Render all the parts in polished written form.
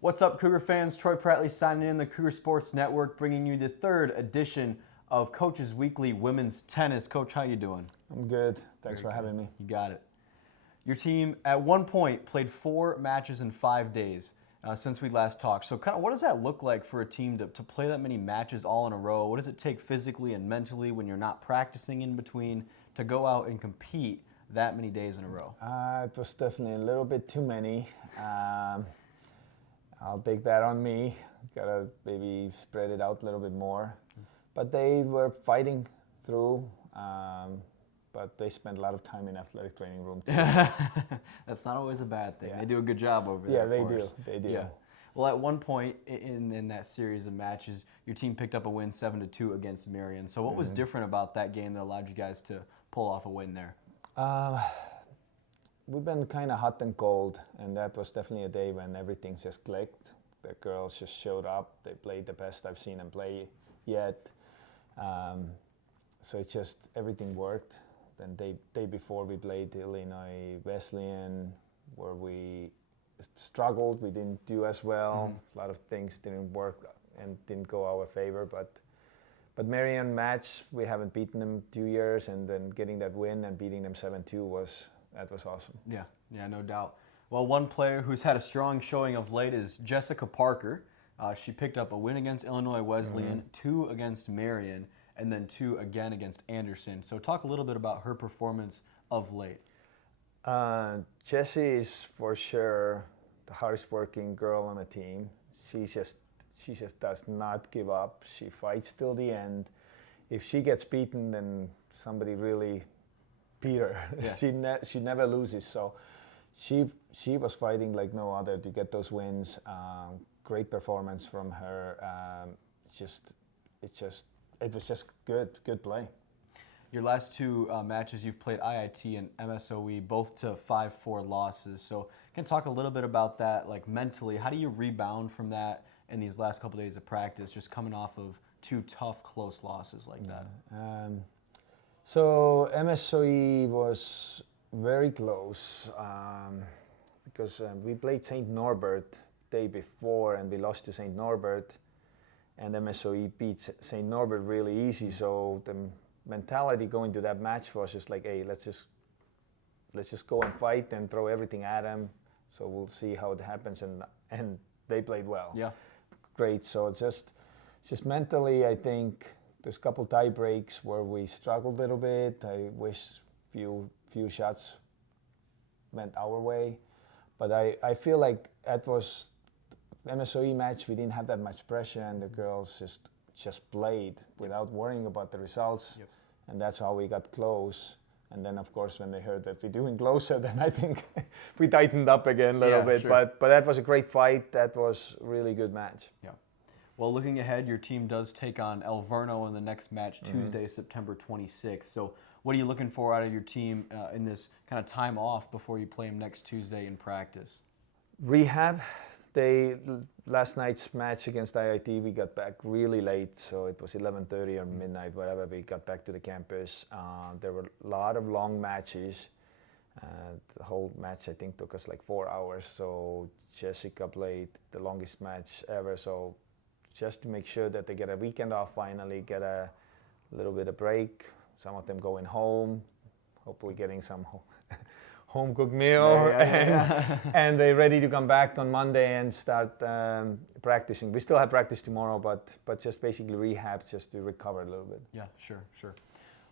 What's up, Cougar fans? Troy Prattley signing in, the Cougar Sports Network, bringing you the third edition of Coach's Weekly Women's Tennis. Coach, how you doing? I'm good. Thanks for having me. You got it. Your team, at one point, played 4 matches in 5 days since we last talked. So kind of what does that look like for a team to play that many matches all in a row? What does it take physically and mentally when you're not practicing in between to go out and compete that many days in a row? It was definitely a little bit too many. I'll take that on me. Gotta maybe spread it out a little bit more. But they were fighting through, but they spent a lot of time in athletic training room too. That's not always a bad thing. Yeah. They do a good job over there. Yeah, they do. They do. Yeah. Well, at one point in that series of matches, your team picked up a win 7-2 against Marian. So what was different about that game that allowed you guys to pull off a win there? We've been kind of hot and cold, and that was definitely a day when everything just clicked. The girls just showed up. They played the best I've seen them play yet. So it just, everything worked. Then day before we played Illinois Wesleyan, where we struggled. We didn't do as well. A lot of things didn't work and didn't go our favor. But Marian match, we haven't beaten them 2 years, and then getting that win and beating them 7-2 was awesome. Yeah, no doubt. Well, one player who's had a strong showing of late is Jessica Parker. She picked up a win against Illinois Wesleyan, 2 against Marian, and then 2 again against Anderson. So talk a little bit about her performance of late. Jessie is for sure the hardest working girl on the team. She just does not give up. She fights till the end. If she gets beaten, then somebody really beat her. Yeah. She never loses. So she was fighting like no other to get those wins. Great performance from her. It was just good play. Your last 2 matches, you've played IIT and MSOE, both to 5-4 losses. So can you talk a little bit about that, like mentally? How do you rebound from that in these last couple days of practice, just coming off of 2 tough, close losses like that? So MSOE was very close because we played St. Norbert day before and we lost to St. Norbert, and MSOE beat St. Norbert really easy. So the mentality going to that match was just like, hey, let's just go and fight and throw everything at them. So we'll see how it happens, and they played well. Yeah, great. So it's just mentally, I think there's a couple tie breaks where we struggled a little bit. I wish few shots went our way, but I feel like that was MSOE match. We didn't have that much pressure, and the girls just played without worrying about the results. Yep. And that's how we got close. And then, of course, when they heard that we're doing closer, then I think we tightened up again a little bit. Sure. But that was a great fight. That was a really good match. Yeah. Well, looking ahead, your team does take on El Verno in the next match, Tuesday, September 26th. So what are you looking for out of your team in this kind of time off before you play them next Tuesday in practice? Rehab. Last night's match against IIT, we got back really late, so it was 11:30 or midnight, whatever. We got back to the campus. There were a lot of long matches. The whole match, I think, took us like 4 hours. So Jessica played the longest match ever. So just to make sure that they get a weekend off finally, get a little bit of break. Some of them going home, hopefully getting some home cooked meal, and they're ready to come back on Monday and start practicing. We still have practice tomorrow, but just basically rehab just to recover a little bit. Yeah, sure.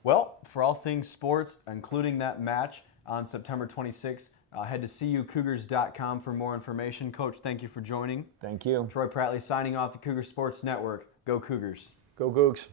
Well, for all things sports, including that match on September 26th, head to cucougars.com for more information. Coach, thank you for joining. Thank you. Troy Prattley signing off the Cougar Sports Network. Go Cougars. Go Cougs.